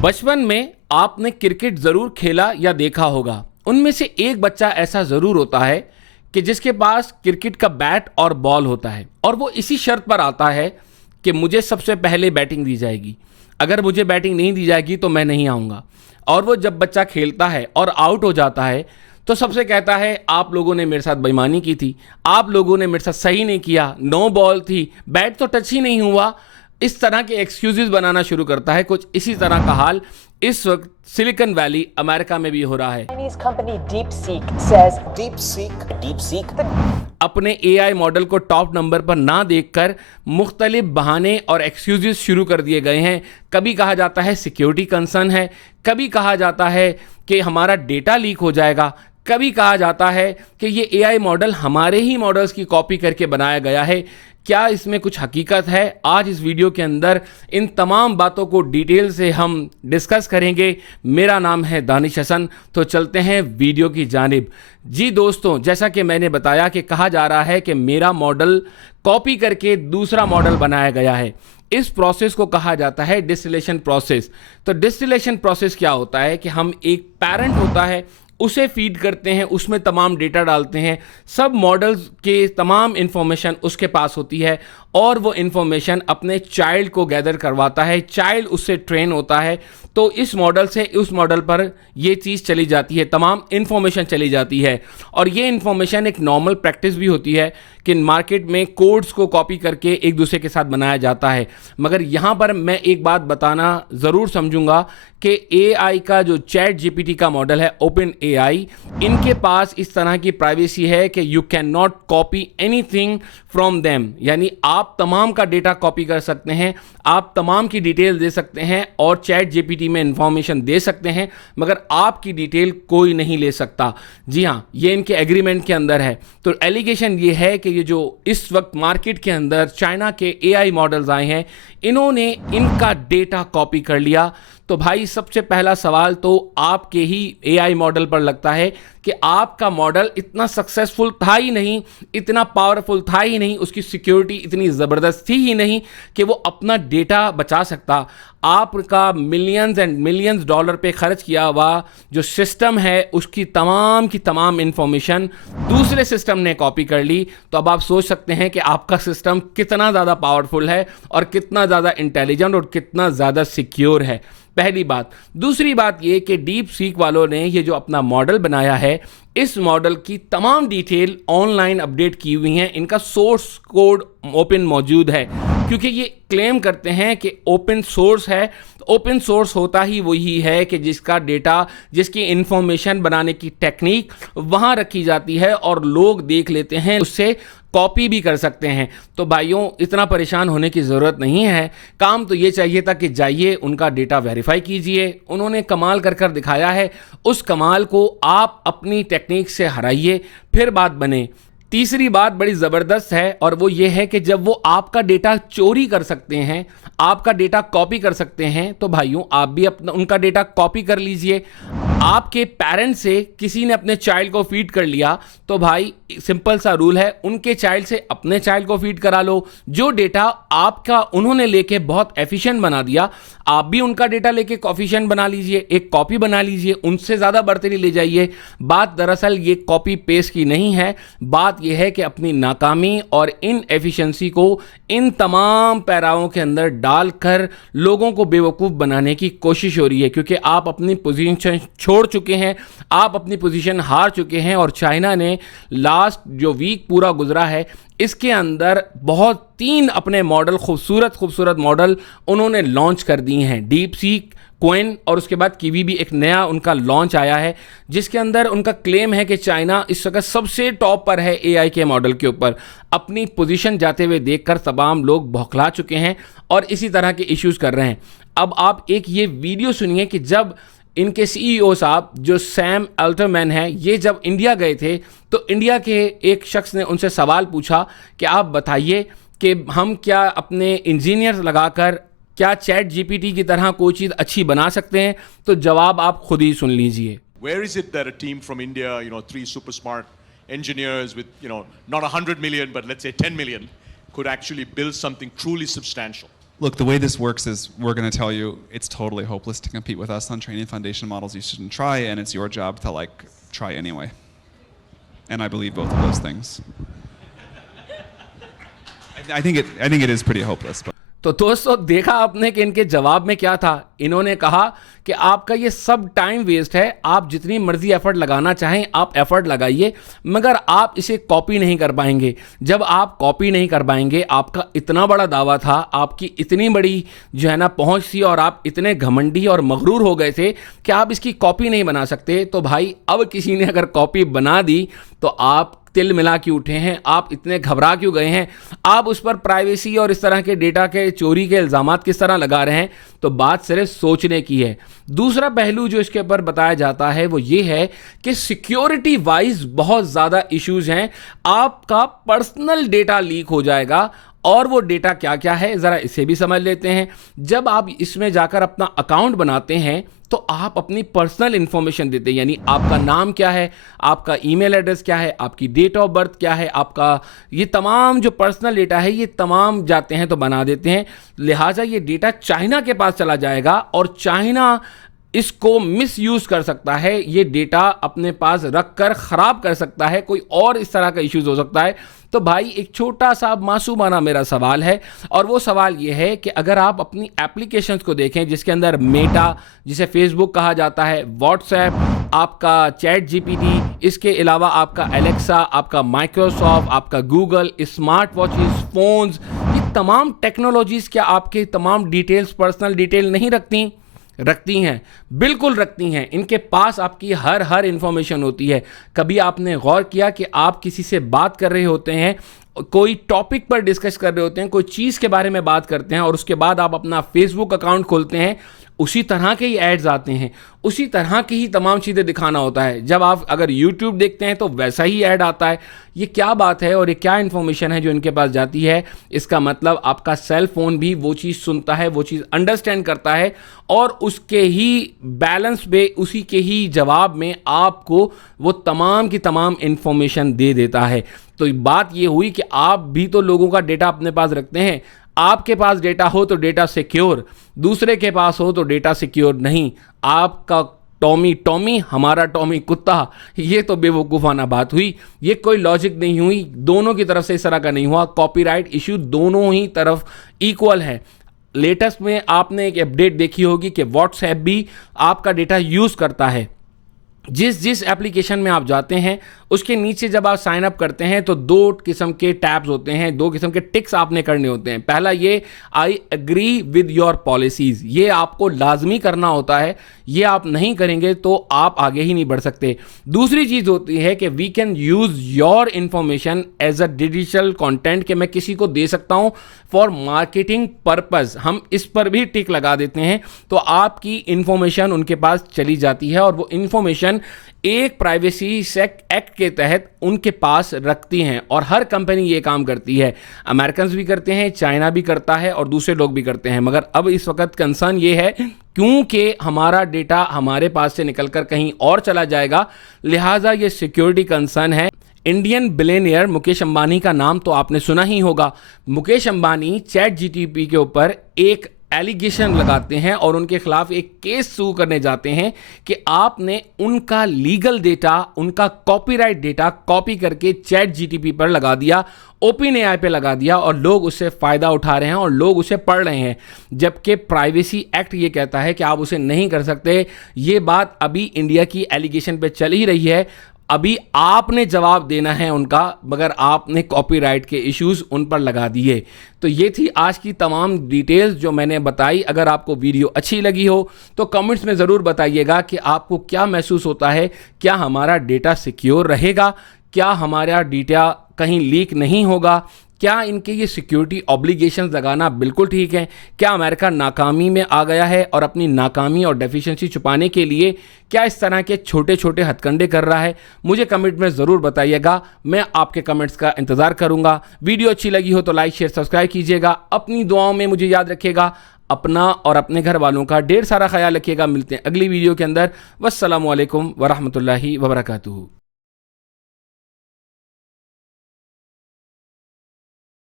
बचपन में आपने क्रिकेट जरूर खेला या देखा होगा। उनमें से एक बच्चा ऐसा जरूर होता है कि जिसके पास क्रिकेट का बैट और बॉल होता है और वो इसी शर्त पर आता है कि मुझे सबसे पहले बैटिंग दी जाएगी, अगर मुझे बैटिंग नहीं दी जाएगी तो मैं नहीं आऊँगा। और वो जब बच्चा खेलता है और आउट हो जाता है तो सबसे कहता है आप लोगों ने मेरे साथ बेईमानी की थी, आप लोगों ने मेरे साथ सही नहीं किया, नो बॉल थी, बैट तो टच ही नहीं हुआ। इस तरह के एक्सक्यूजेस बनाना शुरू करता है। कुछ इसी तरह का हाल इस वक्त सिलिकॉन वैली अमेरिका में भी हो रहा है। Chinese company DeepSeek says DeepSeek अपने एआई मॉडल को टॉप नंबर पर ना देखकर मुख्तलिफ बहाने और एक्सक्यूजेस शुरू कर दिए गए हैं। कभी कहा जाता है सिक्योरिटी कंसर्न है, कभी कहा जाता है कि हमारा डेटा लीक हो जाएगा, कभी कहा जाता है कि ये एआई मॉडल हमारे ही मॉडल्स की कॉपी करके बनाया गया है। क्या इसमें कुछ हकीकत है? आज इस वीडियो के अंदर इन तमाम बातों को डिटेल से हम डिस्कस करेंगे। मेरा नाम है दानिश हसन, तो चलते हैं वीडियो की जानिब। जी दोस्तों, जैसा कि मैंने बताया कि कहा जा रहा है कि मेरा मॉडल कॉपी करके दूसरा मॉडल बनाया गया है। इस प्रोसेस को कहा जाता है डिस्टिलेशन प्रोसेस। तो डिस्टिलेशन प्रोसेस क्या होता है कि हम एक पेरेंट होता है उसे फीड करते हैं, उसमें तमाम डेटा डालते हैं, सब मॉडल्स के तमाम इन्फॉर्मेशन उसके पास होती है और वो इन्फॉर्मेशन अपने चाइल्ड को गैदर करवाता है, चाइल्ड उससे ट्रेन होता है। तो इस मॉडल से उस मॉडल पर ये चीज़ चली जाती है, तमाम इन्फॉर्मेशन चली जाती है। और ये इन्फॉर्मेशन एक नॉर्मल प्रैक्टिस भी होती है कि मार्केट में कोड्स को कॉपी करके एक दूसरे के साथ बनाया जाता है। मगर यहाँ पर मैं एक बात बताना ज़रूर समझूंगा कि एआई का जो चैट जीपीटी का मॉडल है, ओपन एआई, इनके पास इस तरह की प्राइवेसी है कि you can not copy anything from them. यानी आप तमाम का डेटा कॉपी कर सकते हैं, आप तमाम की डिटेल दे सकते हैं और चैट जीपीटी में इंफॉर्मेशन दे सकते हैं, मगर आपकी डिटेल कोई नहीं ले सकता। जी हाँ, ये इनके एग्रीमेंट के अंदर है। तो एलिगेशन ये है कि ये जो इस वक्त मार्केट के अंदर चाइना के एआई मॉडल्स आए हैं, इन्होंने इनका डेटा कॉपी कर लिया। तो भाई सबसे पहला सवाल तो आपके ही एआई मॉडल पर लगता है कि आपका मॉडल इतना सक्सेसफुल था ही नहीं, इतना पावरफुल था ही नहीं, उसकी सिक्योरिटी इतनी ज़बरदस्त थी ही नहीं कि वो अपना डेटा बचा सकता। आपका मिलियंस एंड मिलियंस डॉलर पे खर्च किया हुआ जो सिस्टम है, उसकी की तमाम इंफॉर्मेशन दूसरे सिस्टम ने कॉपी कर ली। तो अब आप सोच सकते हैं कि आपका सिस्टम कितना ज़्यादा पावरफुल है और कितना ज़्यादा इंटेलिजेंट और कितना ज़्यादा सिक्योर है। पहली बात। दूसरी बात ये कि डीप सीक वालों ने ये जो अपना मॉडल बनाया है, इस मॉडल की तमाम डिटेल ऑनलाइन अपडेट की हुई हैं, इनका सोर्स कोड ओपन मौजूद है, क्योंकि ये क्लेम करते हैं कि ओपन सोर्स है। ओपन सोर्स होता ही वही है कि जिसका डेटा, जिसकी इंफॉर्मेशन बनाने की टेक्निक वहाँ रखी जाती है और लोग देख लेते हैं, उससे कॉपी भी कर सकते हैं। तो भाइयों, इतना परेशान होने की ज़रूरत नहीं है। काम तो ये चाहिए था कि जाइए उनका डेटा वेरीफाई कीजिए। उन्होंने कमाल कर कर दिखाया है, उस कमाल को आप अपनी टेक्निक से हराइए, फिर बात बने। तीसरी बात बड़ी ज़बरदस्त है और वो ये है कि जब वो आपका डेटा चोरी कर सकते हैं, आपका डेटा कॉपी कर सकते हैं, तो भाइयों आप भी अपना उनका डेटा कॉपी कर लीजिए। आपके पेरेंट्स से किसी ने अपने चाइल्ड को फीड कर लिया, तो भाई सिंपल सा रूल है, उनके चाइल्ड से अपने चाइल्ड को फीड करा लो। जो डेटा आपका उन्होंने लेके बहुत एफिशिएंट बना दिया, आप भी उनका डेटा लेके एफिशिएंट बना लीजिए, एक कॉपी बना लीजिए, उनसे ज़्यादा बढ़ते ले जाइए। बात दरअसल ये कॉपी पेस्ट की नहीं है, बात यह है कि अपनी नाकामी और इन एफिशिएंसी को इन तमाम पैराओं के अंदर डालकर लोगों को बेवकूफ़ बनाने की कोशिश हो रही है, क्योंकि आप अपनी पोजीशन छोड़ चुके हैं, आप अपनी पोजीशन हार चुके हैं। और चाइना ने लास्ट जो वीक पूरा गुजरा है, इसके अंदर बहुत 3 अपने मॉडल, खूबसूरत मॉडल उन्होंने लॉन्च कर दिए हैं। डीप सीक, क्वेन और उसके बाद कीवी भी एक नया उनका लॉन्च आया है, जिसके अंदर उनका क्लेम है कि चाइना इस वक्त सबसे टॉप पर है एआई के मॉडल के ऊपर। अपनी पोजीशन जाते हुए देखकर तमाम लोग बौखला चुके हैं और इसी तरह के इश्यूज कर रहे हैं। अब आप एक ये वीडियो सुनिए कि जब इनके सीईओ साहब जो सैम अल्टमैन हैं, ये जब इंडिया गए थे तो इंडिया के एक शख्स ने उनसे सवाल पूछा कि आप बताइए कि हम क्या अपने इंजीनियर्स लगाकर क्या चैट जीपीटी की तरह कोई चीज़ अच्छी बना सकते हैं? तो जवाब आप खुद ही सुन लीजिए। Where is it that a team from India, 3 super smart engineers with, not 100 million, but let's say 10 million, could actually build something truly substantial? Look, the way this works is we're going to tell you it's totally hopeless to compete with us on training foundation models. You shouldn't try, and it's your job to like try anyway. And I believe both of those things. I think it is pretty hopeless. But तो दोस्तों देखा आपने कि इनके जवाब में क्या था। इन्होंने कहा कि आपका ये सब टाइम वेस्ट है, आप जितनी मर्जी एफर्ट लगाना चाहें आप एफर्ट लगाइए, मगर आप इसे कॉपी नहीं कर पाएंगे। जब आप कॉपी नहीं कर पाएंगे, आपका इतना बड़ा दावा था, आपकी इतनी बड़ी जो है ना पहुंच थी और आप इतने घमंडी और मगरूर हो गए थे कि आप इसकी कॉपी नहीं बना सकते, तो भाई अब किसी ने अगर कॉपी बना दी तो आप तिल मिला क्यों उठे हैं, आप इतने घबरा क्यों गए हैं, आप उस पर प्राइवेसी और इस तरह के डेटा के चोरी के इल्ज़ामात किस तरह लगा रहे हैं। तो बात सिर्फ सोचने की है। दूसरा पहलू जो इसके ऊपर बताया जाता है वो ये है कि सिक्योरिटी वाइज बहुत ज़्यादा इश्यूज हैं। आपका पर्सनल डेटा लीक हो जाएगा, और वो डेटा क्या क्या है ज़रा इसे भी समझ लेते हैं। जब आप इसमें जाकर अपना अकाउंट बनाते हैं तो आप अपनी पर्सनल इंफॉर्मेशन देते हैं, यानी आपका नाम क्या है, आपका ईमेल एड्रेस क्या है, आपकी डेट ऑफ बर्थ क्या है, आपका ये तमाम जो पर्सनल डेटा है ये तमाम जाते हैं तो बना देते हैं। लिहाजा ये डेटा चाइना के पास चला जाएगा और चाइना इसको मिसयूज कर सकता है, ये डेटा अपने पास रख कर ख़राब कर सकता है, कोई और इस तरह का इश्यूज हो सकता है। तो भाई एक छोटा सा मासूमाना मेरा सवाल है, और वो सवाल ये है कि अगर आप अपनी एप्लीकेशंस को देखें जिसके अंदर मेटा, जिसे फेसबुक कहा जाता है, व्हाट्सएप, आपका चैट जीपीटी, इसके अलावा आपका एलेक्सा, आपका माइक्रोसॉफ्ट, आपका गूगल, स्मार्ट वॉचेस, फ़ोन्स, ये तमाम टेक्नोलॉजीज़ क्या आपके तमाम डिटेल्स, पर्सनल डिटेल नहीं रखती हैं? बिल्कुल रखती हैं। इनके पास आपकी हर इंफॉर्मेशन होती है। कभी आपने गौर किया कि आप किसी से बात कर रहे होते हैं, कोई टॉपिक पर डिस्कस कर रहे होते हैं, कोई चीज़ के बारे में बात करते हैं, और उसके बाद आप अपना फेसबुक अकाउंट खोलते हैं, उसी तरह के ही एड्स आते हैं, उसी तरह की ही तमाम चीज़ें दिखाना होता है। जब आप अगर यूट्यूब देखते हैं तो वैसा ही ऐड आता है। ये क्या बात है और ये क्या इन्फॉर्मेशन है जो इनके पास जाती है? इसका मतलब आपका सेल फोन भी वो चीज़ सुनता है, वो चीज़ अंडरस्टैंड करता है, और उसके ही बैलेंस पे, उसी के ही जवाब में आपको वो तमाम की तमाम इन्फॉर्मेशन दे देता है। तो बात ये हुई कि आप भी तो लोगों का डेटा अपने पास रखते हैं। आपके पास डेटा हो तो डेटा सिक्योर, दूसरे के पास हो तो डेटा सिक्योर नहीं। आपका टॉमी हमारा टॉमी कुत्ता, ये तो बेवकूफ़ाना बात हुई, ये कोई लॉजिक नहीं हुई, दोनों की तरफ से इस तरह का नहीं हुआ। कॉपीराइट इशू दोनों ही तरफ इक्वल है। लेटेस्ट में आपने एक अपडेट देखी होगी कि व्हाट्सएप भी आपका डेटा यूज़ करता है। जिस एप्लीकेशन में आप जाते हैं उसके नीचे जब आप साइन अप करते हैं तो दो किस्म के टैब्स होते हैं, दो किस्म के टिक्स आपने करने होते हैं। पहला ये I agree with your policies, ये आपको लाजमी करना होता है, ये आप नहीं करेंगे तो आप आगे ही नहीं बढ़ सकते। दूसरी चीज़ होती है कि we can use your information as a digital content, कि मैं किसी को दे सकता हूँ फॉर मार्केटिंग पर्पज़। हम इस पर भी टिक लगा देते हैं तो आपकी इन्फॉर्मेशन उनके पास चली जाती है, और वो इन्फॉर्मेशन एक प्राइवेसी एक्ट के तहत उनके पास रखती हैं। और हर कंपनी ये काम करती है, अमेरिकन भी करते हैं, चाइना भी करता है, और दूसरे लोग भी करते हैं। मगर अब इस वक्त कंसर्न ये है क्योंकि हमारा डेटा हमारे पास से निकलकर कहीं और चला जाएगा, लिहाजा ये सिक्योरिटी कंसर्न है। इंडियन बिलियनियर मुकेश अंबानी का नाम तो आपने सुना ही होगा। मुकेश अंबानी चैट जीटीपी के ऊपर एक एलिगेशन लगाते हैं और उनके खिलाफ एक केस शुरू करने जाते हैं कि आपने उनका लीगल डेटा, उनका कॉपीराइट डेटा कॉपी करके चैट जीटीपी पर लगा दिया, ओपन एआई पे लगा दिया, और लोग उससे फ़ायदा उठा रहे हैं और लोग उसे पढ़ रहे हैं, जबकि प्राइवेसी एक्ट ये कहता है कि आप उसे नहीं कर सकते। ये बात अभी इंडिया की एलिगेशन पे चल ही रही है, अभी आपने जवाब देना है उनका, मगर आपने कॉपीराइट के इश्यूज उन पर लगा दिए। तो ये थी आज की तमाम डिटेल्स जो मैंने बताई। अगर आपको वीडियो अच्छी लगी हो तो कमेंट्स में ज़रूर बताइएगा कि आपको क्या महसूस होता है, क्या हमारा डेटा सिक्योर रहेगा, क्या हमारा डेटा कहीं लीक नहीं होगा, क्या इनके ये सिक्योरिटी ऑब्लिगेशंस लगाना बिल्कुल ठीक है, क्या अमेरिका नाकामी में आ गया है और अपनी नाकामी और डेफिशिएंसी छुपाने के लिए क्या इस तरह के छोटे छोटे हथकंडे कर रहा है? मुझे कमेंट में ज़रूर बताइएगा, मैं आपके कमेंट्स का इंतज़ार करूंगा। वीडियो अच्छी लगी हो तो लाइक शेयर सब्सक्राइब कीजिएगा। अपनी दुआओं में मुझे याद रखिएगा, अपना और अपने घर वालों का ढेर सारा ख्याल रखिएगा। मिलते हैं अगली वीडियो के अंदर। वस्सलामु अलैकुम वरहमतुल्लाहि वबरकातुहू।